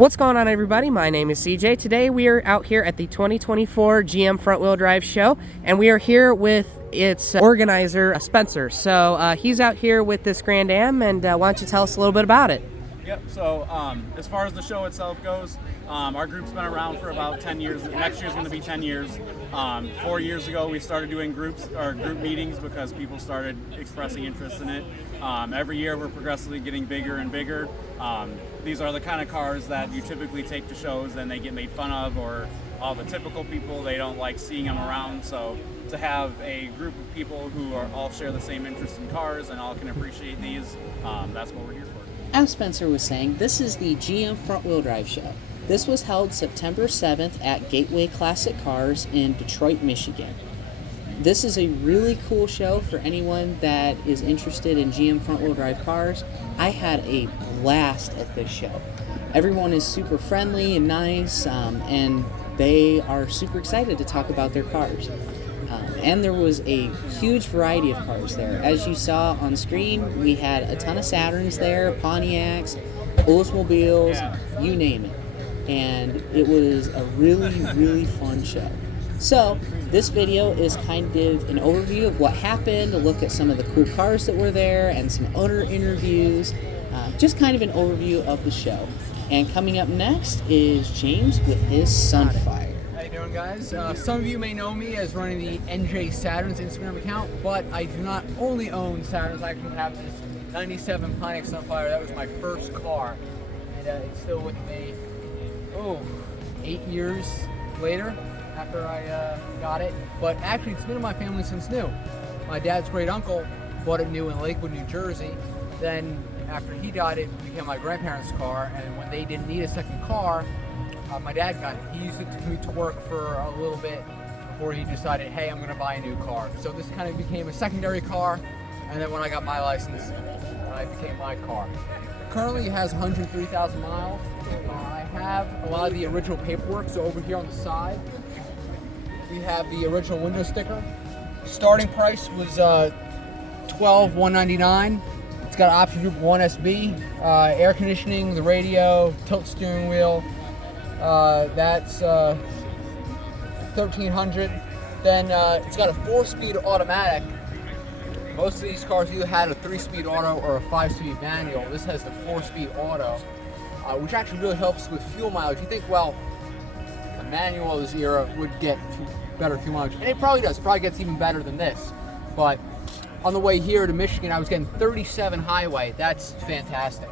What's going on, everybody? My name is CJ. Today we are out here at the 2024 GM Front Wheel Drive Show, and we are here with its organizer, Spencer. So he's out here with this Grand Am, and why don't you tell us a little bit about it? Yep, so as far as the show itself goes, our group's been around for about 10 years. Next year's going to be 10 years. 4 years ago, we started doing group meetings because people started expressing interest in it. Every year, we're progressively getting bigger and bigger. These are the kind of cars that you typically take to shows and they get made fun of, or all the typical people, they don't like seeing them around. So to have a group of people who all share the same interest in cars and all can appreciate these, that's what we're here for. As Spencer was saying, this is the GM Front Wheel Drive Show. This was held September 7th at Gateway Classic Cars in Detroit, Michigan. This is a really cool show for anyone that is interested in GM front wheel drive cars. I had a blast at this show. Everyone is super friendly and nice, and they are super excited to talk about their cars. And there was a huge variety of cars there. As you saw on screen, we had a ton of Saturns there, Pontiacs, Oldsmobiles, you name it. And it was a really, really fun show. So this video is kind of an overview of what happened, a look at some of the cool cars that were there, and some owner interviews. Just kind of an overview of the show. And coming up next is James with his Sunfire. How you doing, guys? Some of you may know me as running the NJ Saturn's Instagram account, but I do not only own Saturns. I actually have this 97 Pontiac Sunfire. That was my first car, and it's still with me, 8 years later after I got it. But actually, it's been in my family since new. My dad's great uncle bought it new in Lakewood, New Jersey. Then after he died, it became my grandparents' car, and when they didn't need a second car, my dad got it. He used it to commute to work for a little bit before he decided, hey, I'm going to buy a new car. So this kind of became a secondary car, and then when I got my license, it became my car. Currently, it has 103,000 miles. I have a lot of the original paperwork, so over here on the side, we have the original window sticker. Starting price was $12,199. It's got option group 1SB, air conditioning, the radio, tilt steering wheel. That's $1,300. Then it's got a 4-speed automatic. Most of these cars either had a 3-speed auto or a 5-speed manual. This has the 4-speed auto, which actually really helps with fuel mileage. You think, well, a manual of this era would get better fuel mileage, and it probably does. It probably gets even better than this. But on the way here to Michigan, I was getting 37 highway. That's fantastic.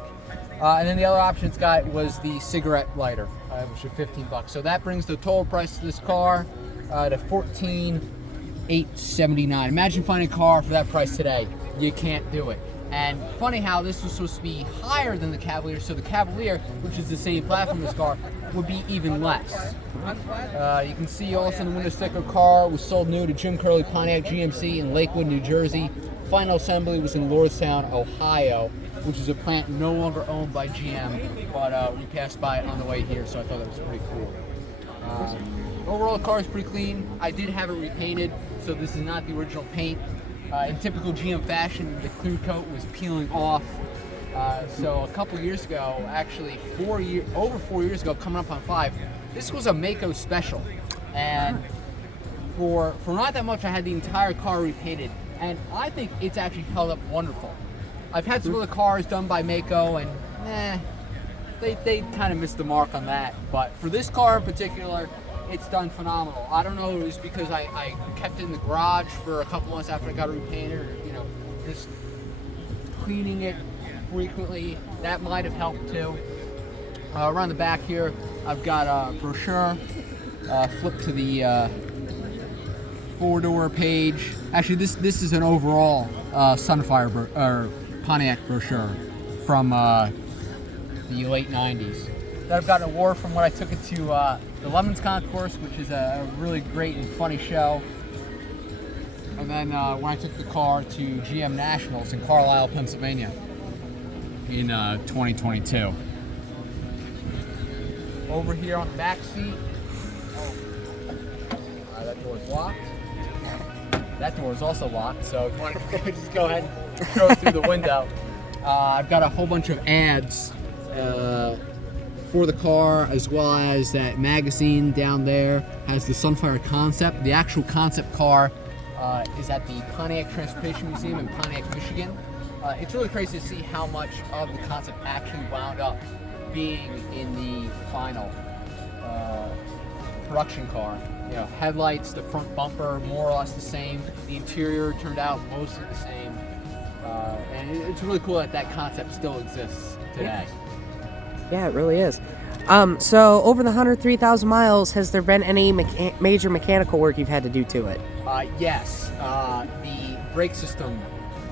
And then the other option it's got was the cigarette lighter, which is $15. So that brings the total price of this car to $14,879. Imagine finding a car for that price today. You can't do it. And funny how this was supposed to be higher than the Cavalier, so the Cavalier, which is the same platform as this car, would be even less. You can see also the window sticker car was sold new to Jim Curley Pontiac GMC in Lakewood, New Jersey. Final assembly was in Lordstown, Ohio, which is a plant no longer owned by GM, but we passed by it on the way here, so I thought that was pretty cool. Overall, the car is pretty clean. I did have it repainted, so this is not the original paint. In typical GM fashion, the clear coat was peeling off. So a couple years ago, actually over 4 years ago, coming up on 5, this was a Mako special. And for not that much, I had the entire car repainted. And I think it's actually held up wonderful. I've had some other cars done by Mako, and they kind of missed the mark on that. But for this car in particular, it's done phenomenal. I don't know if it was because I kept it in the garage for a couple months after I got it repainted, or just cleaning it frequently. That might have helped too. Around the back here, I've got a brochure. Flip to the 4-door page. Actually, this is an overall Sunfire or Pontiac brochure from the late 90s. Then I've got an award from when I took it to the Lemons Concourse, which is a really great and funny show. And then when I took the car to GM Nationals in Carlisle, Pennsylvania in 2022. Over here on the back seat, that door is locked. That door is also locked, so if you want to just go ahead and throw it through the window. I've got a whole bunch of ads for the car, as well as that magazine down there has the Sunfire concept. The actual concept car is at the Pontiac Transportation Museum in Pontiac, Michigan. It's really crazy to see how much of the concept actually wound up being in the final production car. You know, headlights, the front bumper, more or less the same. The interior turned out mostly the same. And it's really cool that that concept still exists today. Yeah, it really is. So over the 103,000 miles, has there been any major mechanical work you've had to do to it? Yes, the brake system.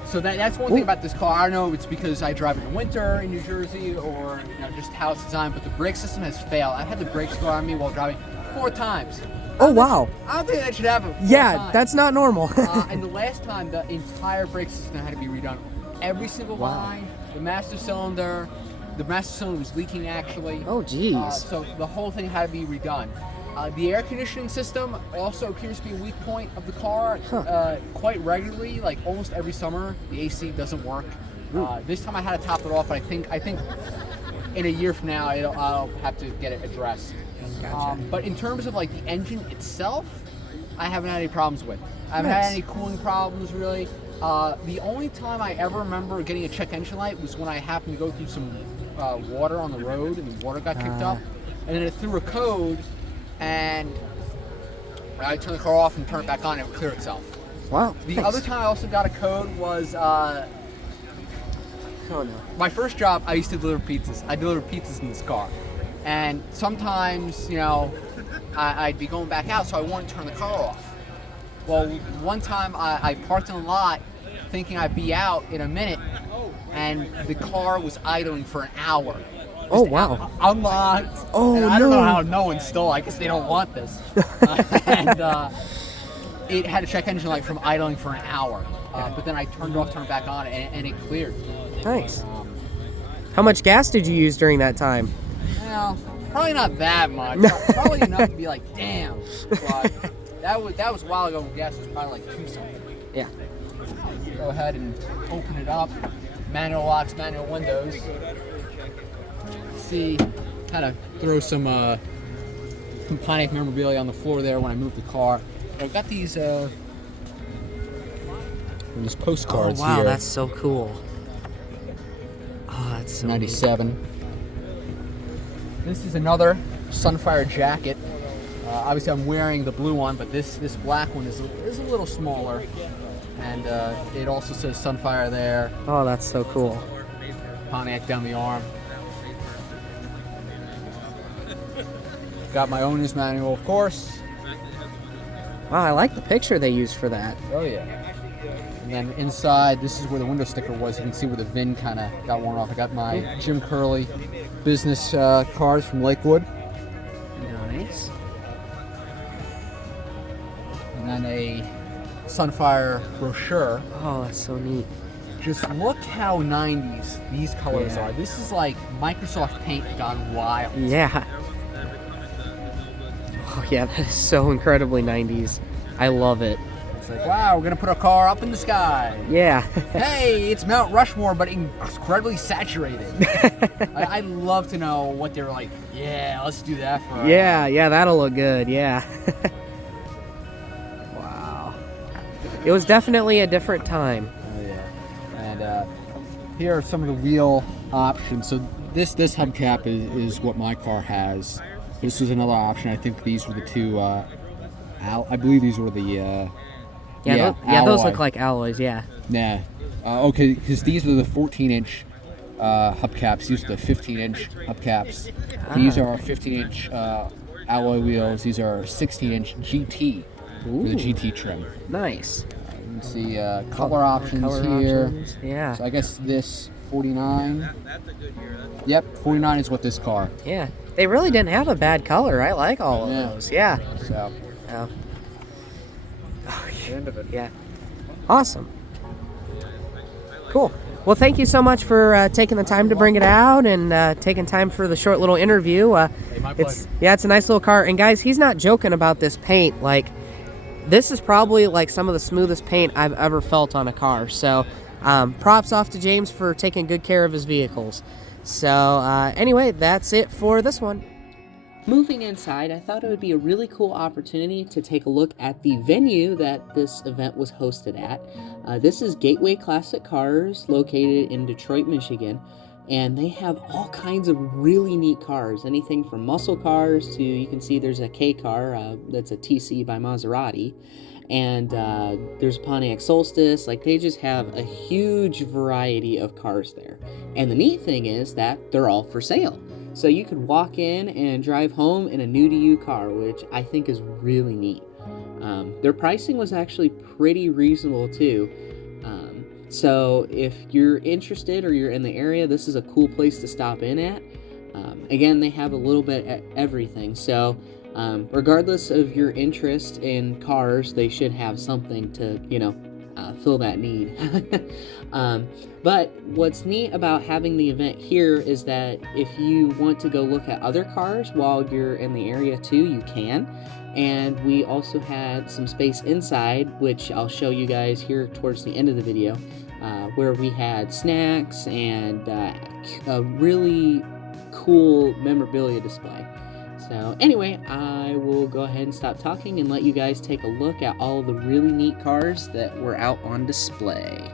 So that's one thing about this car. I don't know if it's because I drive in the winter in New Jersey or just how it's designed, but the brake system has failed. I've had the brakes go on me while driving 4 times. Oh, wow. I don't think that should happen. Yeah, that's not normal. And the last time, the entire brake system had to be redone. Every single line, the master cylinder was leaking actually. Oh, geez. So the whole thing had to be redone. The air conditioning system also appears to be a weak point of the car. Quite regularly, like almost every summer, the AC doesn't work. This time I had to top it off, but I think in a year from now I'll have to get it addressed. Gotcha. But in terms of like the engine itself, I haven't had any problems with. I haven't had any cooling problems really. The only time I ever remember getting a check engine light was when I happened to go through some water on the road and the water got kicked up, and then it threw a code, and I turned the car off and turned it back on and it would clear itself. Wow. The other time I also got a code was my first job. I used to deliver pizzas. I delivered pizzas in this car, and sometimes I'd be going back out, so I wanted to turn the car off. Well, one time I parked in a lot thinking I'd be out in a minute, and the car was idling for an hour. Oh, wow. Unlocked. Oh, and I don't know how no one stole. I guess they don't want this. And it had a check engine light from idling for an hour. But then I turned it off, turned it back on, and it cleared. Nice. How much gas did you use during that time? Well, probably not that much. Probably enough to be like, damn. But that was a while ago when gas was probably like 2 something. Yeah. Go ahead and open it up. Manual locks, manual windows. See, kind of throw some Pontiac memorabilia on the floor there when I moved the car. But I've got these postcards here. Oh, wow, that's so cool. Oh, that's so 97. Neat. This is another Sunfire jacket. Obviously, I'm wearing the blue one, but this black one is a little smaller. And it also says Sunfire there. Oh, that's so cool. Pontiac down the arm. Got my owner's manual, of course. Wow, I like the picture they used for that. Oh, yeah. And then inside, this is where the window sticker was. You can see where the VIN kind of got worn off. I got my Jim Curley business cards from Lakewood. Nice. And then a Sunfire brochure. Oh, that's so neat. Just look how 90s these colors are. This is like Microsoft Paint gone wild. Yeah. Oh, yeah, that is so incredibly 90s. I love it. It's like, wow, we're going to put our car up in the sky. Yeah. Hey, it's Mount Rushmore, but incredibly saturated. I'd love to know what they're like, yeah, let's do that for Yeah, that'll look good, yeah. Wow. It was definitely a different time. Oh, yeah. And here are some of the wheel options. So this hubcap is what my car has. This is another option. I think these were the two, I believe these were the, those look like alloys, yeah. Yeah. Okay, because these are the 14-inch hubcaps. These are the 15-inch hubcaps. These are 15-inch alloy wheels. These are 16-inch GT for the GT trim. Nice. You can see color options here. Options. Yeah. So I guess this 49. Yep, 49 is what this car. Yeah. They really didn't have a bad color. I like all of those. Yeah. So. Oh. The end of it. Yeah. Awesome. Cool. Well, thank you so much for taking the time to bring it out and taking time for the short little interview. Hey, my pleasure. It's a nice little car. And guys, he's not joking about this paint. Like, this is probably like some of the smoothest paint I've ever felt on a car. So, props off to James for taking good care of his vehicles. So anyway, that's it for this one. Moving inside, I thought it would be a really cool opportunity to take a look at the venue that this event was hosted at. This is Gateway Classic Cars, located in Detroit, Michigan, and they have all kinds of really neat cars, anything from muscle cars to, you can see there's a K car, that's a TC by Maserati, and there's Pontiac Solstice. Like, they just have a huge variety of cars there. And the neat thing is that they're all for sale. So you could walk in and drive home in a new-to-you car, which I think is really neat. Their pricing was actually pretty reasonable too. So if you're interested or you're in the area, this is a cool place to stop in at. Again, they have a little bit of everything. So regardless of your interest in cars, they should have something to, fill that need. But what's neat about having the event here is that if you want to go look at other cars while you're in the area too, you can. And we also had some space inside, which I'll show you guys here towards the end of the video, where we had snacks and a really cool memorabilia display. So anyway, I will go ahead and stop talking and let you guys take a look at all of the really neat cars that were out on display.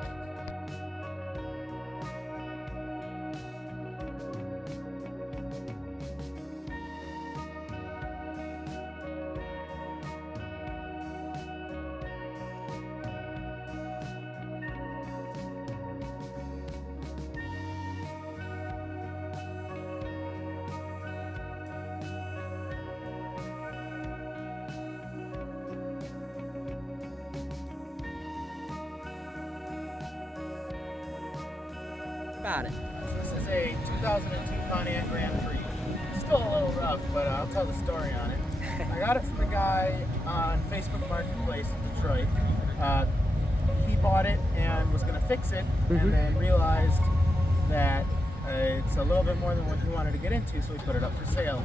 About it. This is a 2002 Pontiac Grand Prix. Still a little rough, but I'll tell the story on it. I got it from a guy on Facebook Marketplace in Detroit. He bought it and was going to fix it, and then realized that it's a little bit more than what he wanted to get into, so he put it up for sale.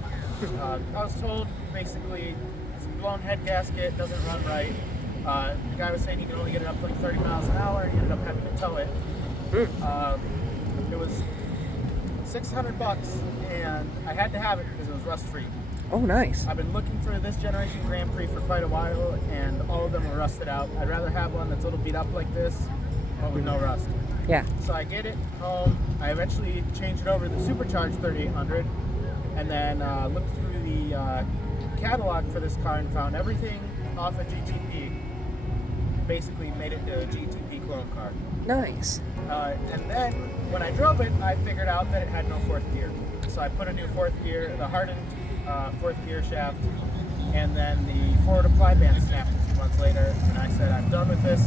I was told basically it's a blown head gasket, doesn't run right. The guy was saying you can only get it up to like 30 miles an hour, and he ended up having to tow it. It was $600, and I had to have it because it was rust-free. Oh, nice. I've been looking for this generation Grand Prix for quite a while, and all of them were rusted out. I'd rather have one that's a little beat up like this, but with no rust. Yeah. So I get it home. I eventually changed it over to the supercharged 3800, and then looked through the catalog for this car and found everything off of GTP. Basically made it to a GTP clone car. Nice. And then when I drove it, I figured out that it had no fourth gear. So I put a new fourth gear, the hardened fourth gear shaft, and then the forward apply band snapped a few months later. And I said, I'm done with this.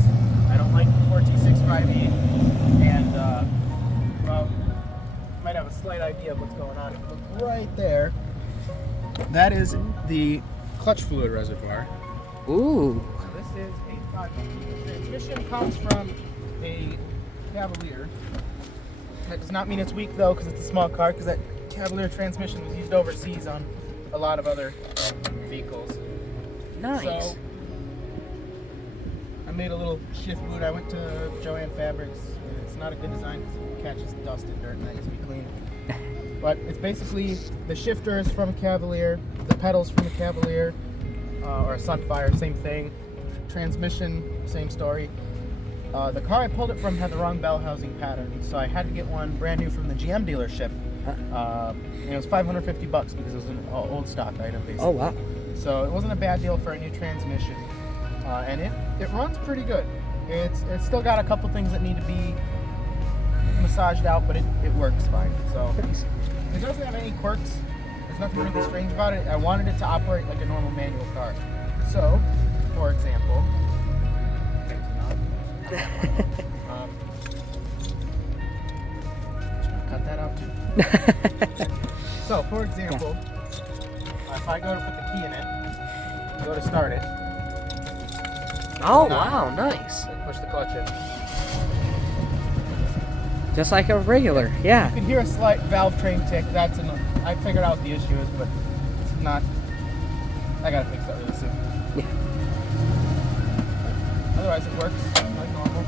I don't like the 4T65E. And, well, you might have a slight idea of what's going on. Look right there. That is the clutch fluid reservoir. Ooh. So this is a 500. The transmission comes from a Cavalier. That does not mean it's weak though, because it's a small car, because that Cavalier transmission was used overseas on a lot of other vehicles. Nice. So I made a little shift boot. I went to Joanne Fabrics. It's not a good design because it catches dust and dirt and that needs to be cleaned. But it's basically the shifter is from a Cavalier, the pedals from a Cavalier, or a Sunfire, same thing. Transmission, same story. The car I pulled it from had the wrong bell housing pattern, so I had to get one brand new from the GM dealership. And it was $550 because it was an old stock item, basically. Oh, wow. So it wasn't a bad deal for a new transmission, and it runs pretty good. It's still got a couple things that need to be massaged out, but it works fine. So it doesn't have any quirks. There's nothing really strange about it. I wanted it to operate like a normal manual car. So, for example. Cut that out too. So, for example, if I go to put the key in it, go to start it. Oh, wow, nice. And push the clutch in. Just like a regular, yeah. You can hear a slight valve train tick. I figured out what the issue is, but it's not. I gotta fix that really soon. Yeah. Otherwise, it works like normal.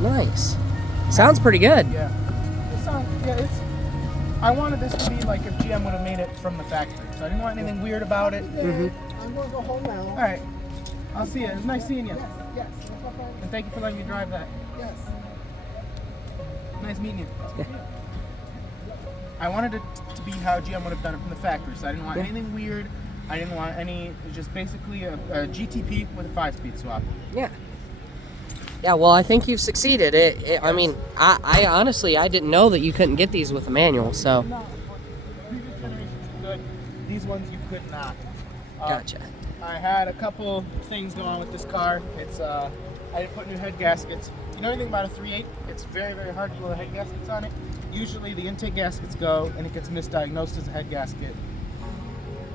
Nice. Sounds pretty good. Yeah. I wanted this to be like if GM would have made it from the factory. So I didn't want anything weird about it. I'm going to go home now. All right. I'll see you. It was nice seeing you. Yes. And thank you for letting me drive that. Yes. Nice meeting you. I wanted it to be how GM would have done it from the factory. So I didn't want anything weird. I didn't want any, just basically a GTP with a 5-speed swap. Yeah. Yeah, well, I think you've succeeded. I mean, I honestly, I didn't know that you couldn't get these with a manual, so. No, previous generations could. These ones you could not. Gotcha. I had a couple things going on with this car. It's I didn't put new head gaskets. You know anything about a 3.8? It's very, very hard to put head gaskets on it. Usually the intake gaskets go and it gets misdiagnosed as a head gasket.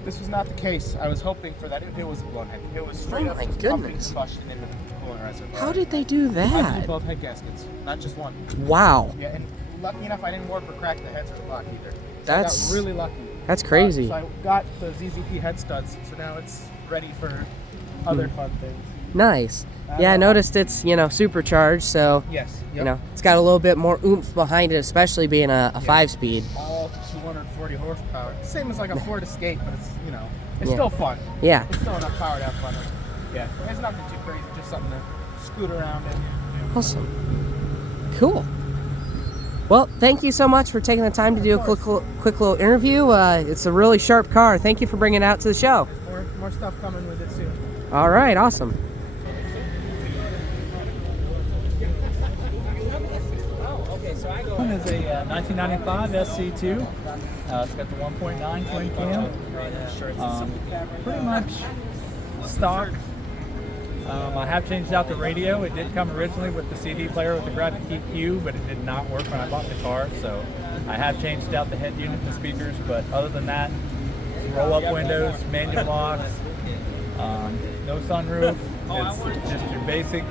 This was not the case. I was hoping for that. It was a blown head. It was straight up my just pumping goodness. combustion into the coolant reservoir. How did they do I that? blew both head gaskets, not just one. Wow. Yeah, and lucky enough I didn't warp or crack the heads of the block either. So That's- I got really lucky. That's crazy. So I got the ZZP head studs, so now it's ready for other fun things. Nice. Yeah, I noticed it's, supercharged, so, Yes. it's got a little bit more oomph behind it, especially being a 5-speed. All 240 horsepower. Same as like a Ford Escape, but it's, it's Yeah. still fun. Yeah. It's still enough power to have fun with. Yeah. It's nothing too crazy, just something to scoot around in. Awesome. Cool. Well, thank you so much for taking the time to do a quick little interview. It's a really sharp car. Thank you for bringing it out to the show. More stuff coming with it soon. All right, awesome. One is a 1995 SC2. It's got the 1.9 twin cam. Pretty much stock. I have changed out the radio. It did come originally with the CD player with the graphic EQ, but it did not work when I bought the car. So I have changed out the head unit and the speakers. But other than that, roll-up windows, manual locks, no sunroof. It's just your basic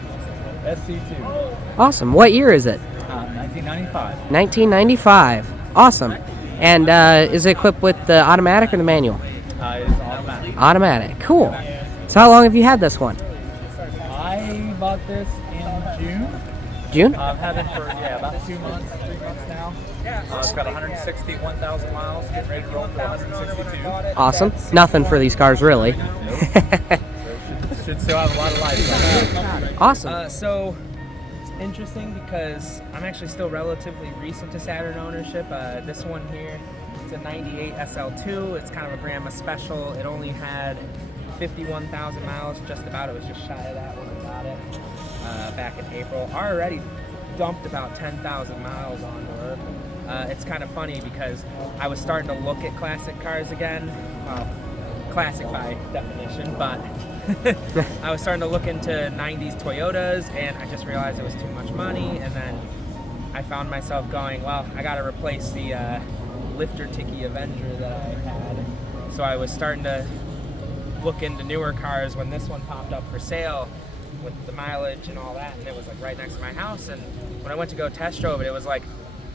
SC2. Awesome. What year is it? 1995. 1995. Awesome. And is it equipped with the automatic or the manual? It's automatic. Automatic. Cool. So how long have you had this one? I bought this in June. June? I've had it for about 2 months, 3 months now. It's got 161,000 miles, getting ready to roll to 162. Awesome. Nothing for these cars, really. Should still have a lot of life. Awesome. So it's interesting because I'm actually still relatively recent to Saturn ownership. This one here, it's a 98 SL2. It's kind of a grandma special. It only had 51,000 miles, just about. It was just shy of that when I got it back in April. Already dumped about 10,000 miles onto her. It's kind of funny because I was starting to look at classic cars again. Well, classic by definition, but I was starting to look into 90s Toyotas, and I just realized it was too much money, and then I found myself going, well, I got to replace the lifter Tiki Avenger that I had. So I was starting to look into newer cars when this one popped up for sale with the mileage and all that, and it was like right next to my house. And when I went to go test drove it, it was like,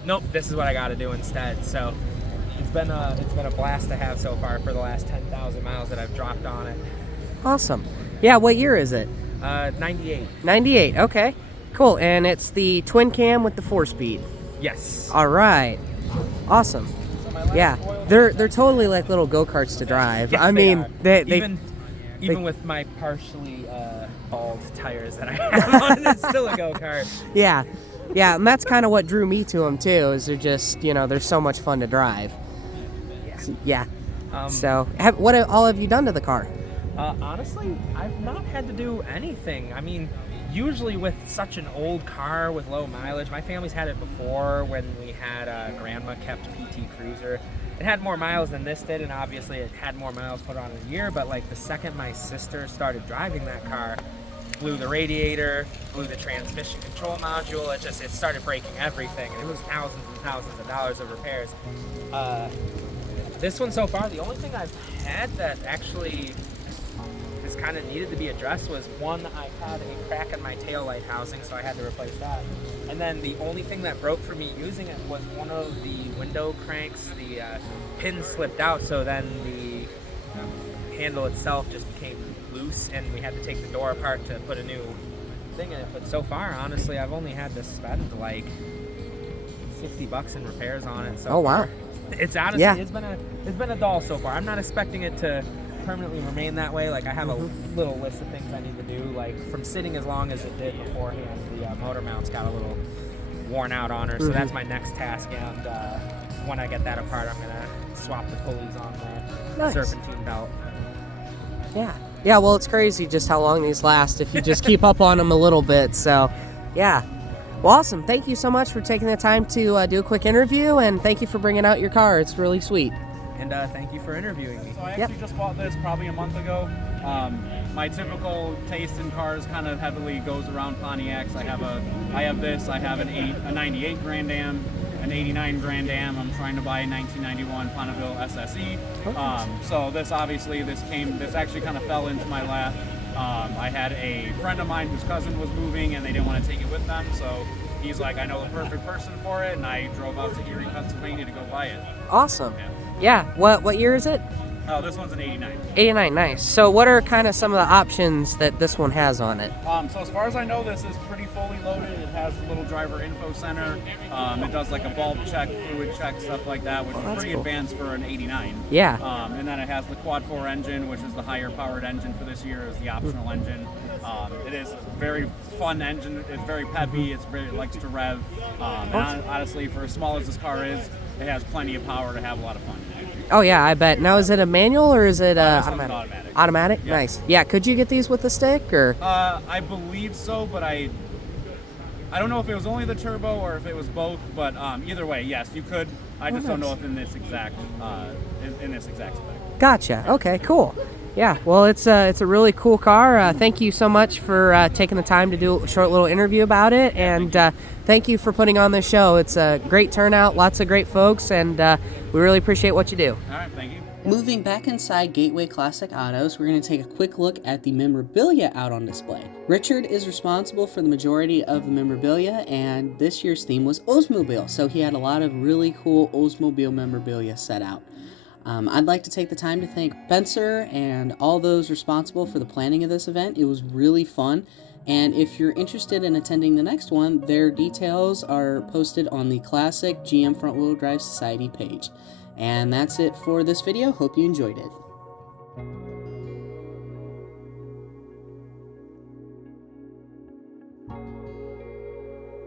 nope, this is what I got to do instead. So it's been a blast to have so far for the last 10,000 miles that I've dropped on it. Awesome. Yeah, what year is it? 98. 98. Okay. Cool. And it's the twin cam with the 4-speed. Yes. All right. Awesome. Yeah. They're totally like little go-karts to drive. Yes, I mean, they they even with my partially bald tires that I have on it, it's still a go-kart. Yeah. Yeah, and that's kind of what drew me to them too. Is they're just, they're so much fun to drive. Yeah. So, what all have you done to the car? Honestly, I've not had to do anything. I mean, usually with such an old car with low mileage, my family's had it before when we had a grandma kept PT Cruiser. It had more miles than this did, and obviously it had more miles put on a year, but like the second my sister started driving that car, blew the radiator, blew the transmission control module, it started breaking everything, and it was thousands and thousands of dollars of repairs. This one so far, the only thing I've had that actually has kind of needed to be addressed was one, I had a crack in my taillight housing, so I had to replace that. And then the only thing that broke for me using it was one of the window cranks. The pin slipped out, so then the handle itself just became loose, and we had to take the door apart to put a new thing in it. But so far, honestly, I've only had to spend like $60 in repairs on it. So Oh, wow. it's honestly Yeah. it's been a doll so far. I'm not expecting it to permanently remain that way. Like I have a little list of things I need to do. Like from sitting as long as it did beforehand, the motor mount's got a little worn out on her. So that's my next task. And when I get that apart, I'm gonna swap the pulleys on the Nice. serpentine belt. Yeah. Yeah, well, it's crazy just how long these last if you just keep up on them a little bit. So, yeah. Well, awesome. Thank you so much for taking the time to do a quick interview, and thank you for bringing out your car. It's really sweet. And thank you for interviewing me. So I actually just bought this probably a month ago. My typical taste in cars kind of heavily goes around Pontiacs. I have this. I have a 98 Grand Am, an 89 Grand Am. I'm trying to buy a 1991 Bonneville SSE. So this actually kind of fell into my lap. I had a friend of mine whose cousin was moving and they didn't want to take it with them. So he's like, I know the perfect person for it. And I drove out to Erie, Pennsylvania to go buy it. Awesome. Yeah. What year is it? Oh, this one's an 89. 89, nice. So what are kind of some of the options that this one has on it? So as far as I know, this is pretty fully loaded. It has a little driver info center. It does like a bulb check, fluid check, stuff like that, which is pretty cool. advanced for an 89. Yeah. And then it has the quad 4 engine, which is the higher powered engine for this year, is the optional engine. It is a very fun engine. It's very peppy. It likes to rev. And honestly, for as small as this car is, it has plenty of power to have a lot of fun. Oh, yeah, I bet. Now, is it a manual or is it This one's automatic? automatic. Automatic? Yeah. Nice. Yeah, could you get these with a stick or? I believe so, but I don't know if it was only the turbo or if it was both. But either way, yes, you could. I just don't know if in this exact spec. Gotcha. Okay, cool. Yeah, well, it's a really cool car. Thank you so much for taking the time to do a short little interview about it, and thank you for putting on this show. It's a great turnout, lots of great folks, and we really appreciate what you do. All right, thank you. Moving back inside Gateway Classic Autos, we're going to take a quick look at the memorabilia out on display. Richard is responsible for the majority of the memorabilia, and this year's theme was Oldsmobile, so he had a lot of really cool Oldsmobile memorabilia set out. I'd like to take the time to thank Spencer and all those responsible for the planning of this event. It was really fun, and if you're interested in attending the next one, their details are posted on the Classic GM Front Wheel Drive Society page. And that's it for this video. Hope you enjoyed it.